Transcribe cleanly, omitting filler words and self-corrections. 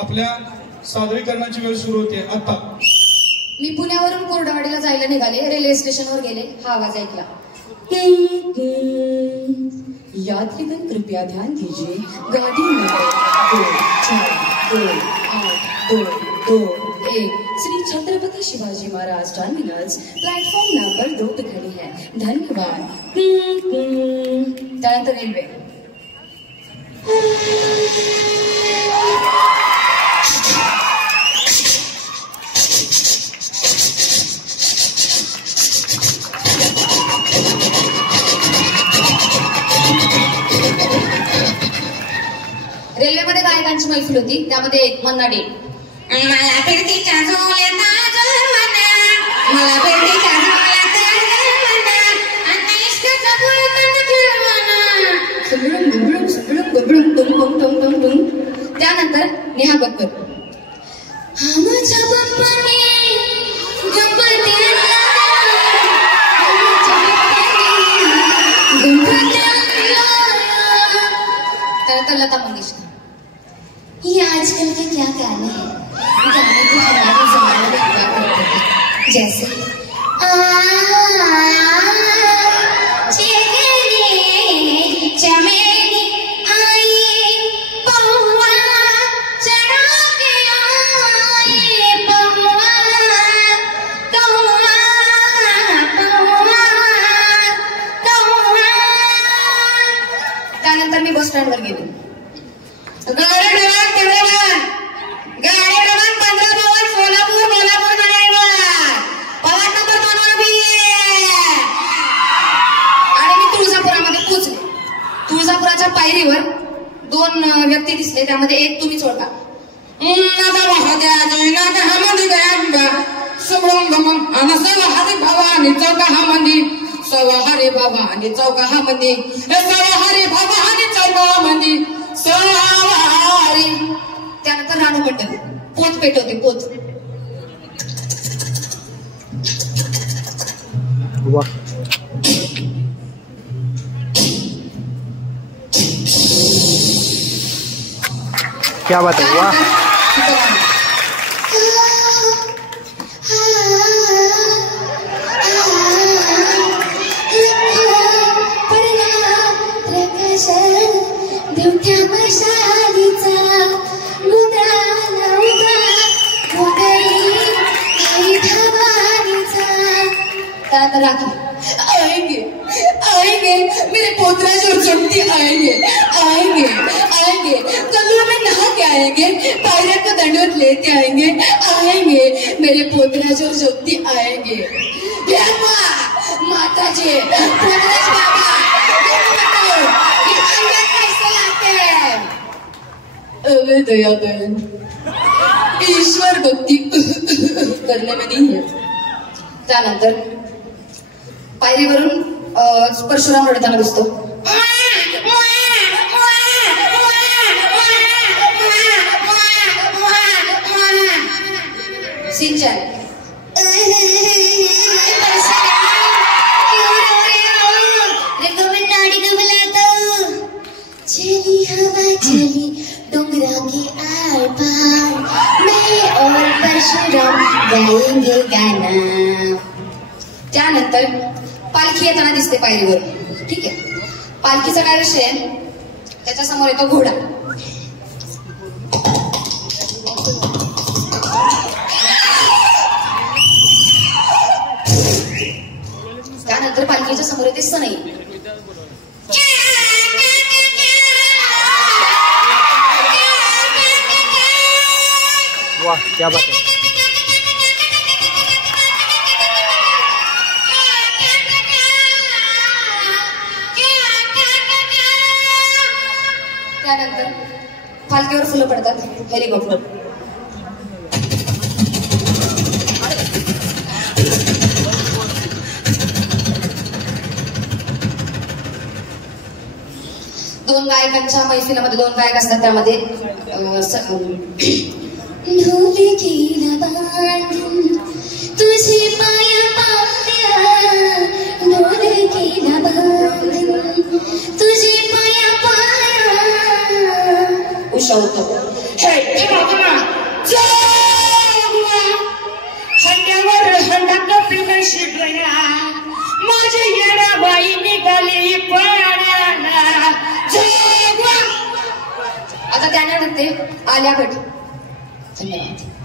आपल्या सादरीकरणाची वेळ सुरू होते आता. मी पुण्यावरून कोरडवाडीला जायला निघाले, रेल्वे स्टेशनवर गेले, हा आवाज ऐकला. यात्रीगण कृपया ध्यान दीजिए, गाड़ी number 2428221 Shri Chhatrapati Shivaji Maharaj terminus platform number 2 पे खड़ी है. धन्यवाद. त्यानंतर रेल्वे. रेल्वेमध्ये गायकांची मैफिल होती, त्यामध्ये एक मन्ना डे. मला फिरतीच्या झोल्यात म्हणा, मला फिरतीच्या झोल्यात म्हणा, आणि इश्काचा बुळकंद खेळ म्हणा. सुबळुम गुबळुम सुबळुम गुबळुम तुम तुम तुम तुम तुम. त्यानंतर नेहा बक्कर. आमच्या बाप्पाने गणपतीला त्यानंतर लता मंगेशकर. ये आजकल के क्या गाने हैं, गाने तो हमारे जमाने में हुआ करते थे, जैसे चमेली आई पौआ चढ़ा के आए पौआ कौआ पौआ कौआ. त्यानंतर मी बस स्टँडवर गेले. गाडी क्रमांक 15 सोलापूर कोल्हापूर पवार नंबर 2 आणि मी तुळजापुरामध्ये पोहोचले. तुळजापुराच्या पायरीवर 2 व्यक्ती दिसले, त्यामध्ये एक तुम्हीच ओळखा. भवानी चौका हा मंदिर सवाहरे भवानी चौका हा मंदिर सवाहरे भवानी चौका हा मंदिर सवारी. त्यानंतर रानू मंडल पोत पेटवते पोत. वाह क्या बात है. वाह राखी. आएंगे आएंगे मेरे पोतराज और जमती आएंगे आएंगे आएंगे कल्लू में नहा के आएंगे, पायरा को दंडवत लेते आएंगे आएंगे मेरे पोतराज और जमती आएंगे. माता जी पोतराज बाबा ये अंदर कैसे लाते हैं. अबे दया बहन, ईश्वर भक्ति करने में नहीं है. त्यानंतर पायरीवरून परशुराम रडताना दिसतो. सिंचन. चली हवा चली डोंगरा के आर पार, मैं और परशुराम गाएंगे गाना. त्यानंतर पालखी येताना दिसते पायरीवर. ठीक आहे, पालखीचा काय विषय आहे, त्याच्या समोर येतो घोडा. त्यानंतर पालखीच्या समोर येते सनई. वाह क्या बात है. त्यानंतर पालखीवर फुलं पडतात. हेलिकॉप्टर. दोन गायकांच्या मैफिलीमध्ये 2 गायक असतात, त्यामध्ये ढोलकीला बांधून तुझे पाया पाया, ढोलकीला बांधून तुझे पाया पाया. उषा होतो. हे शिकल्या माझी येडाबाई निघाली पळायला आता त्याने म्हणते आलिया भट. धन्यवाद.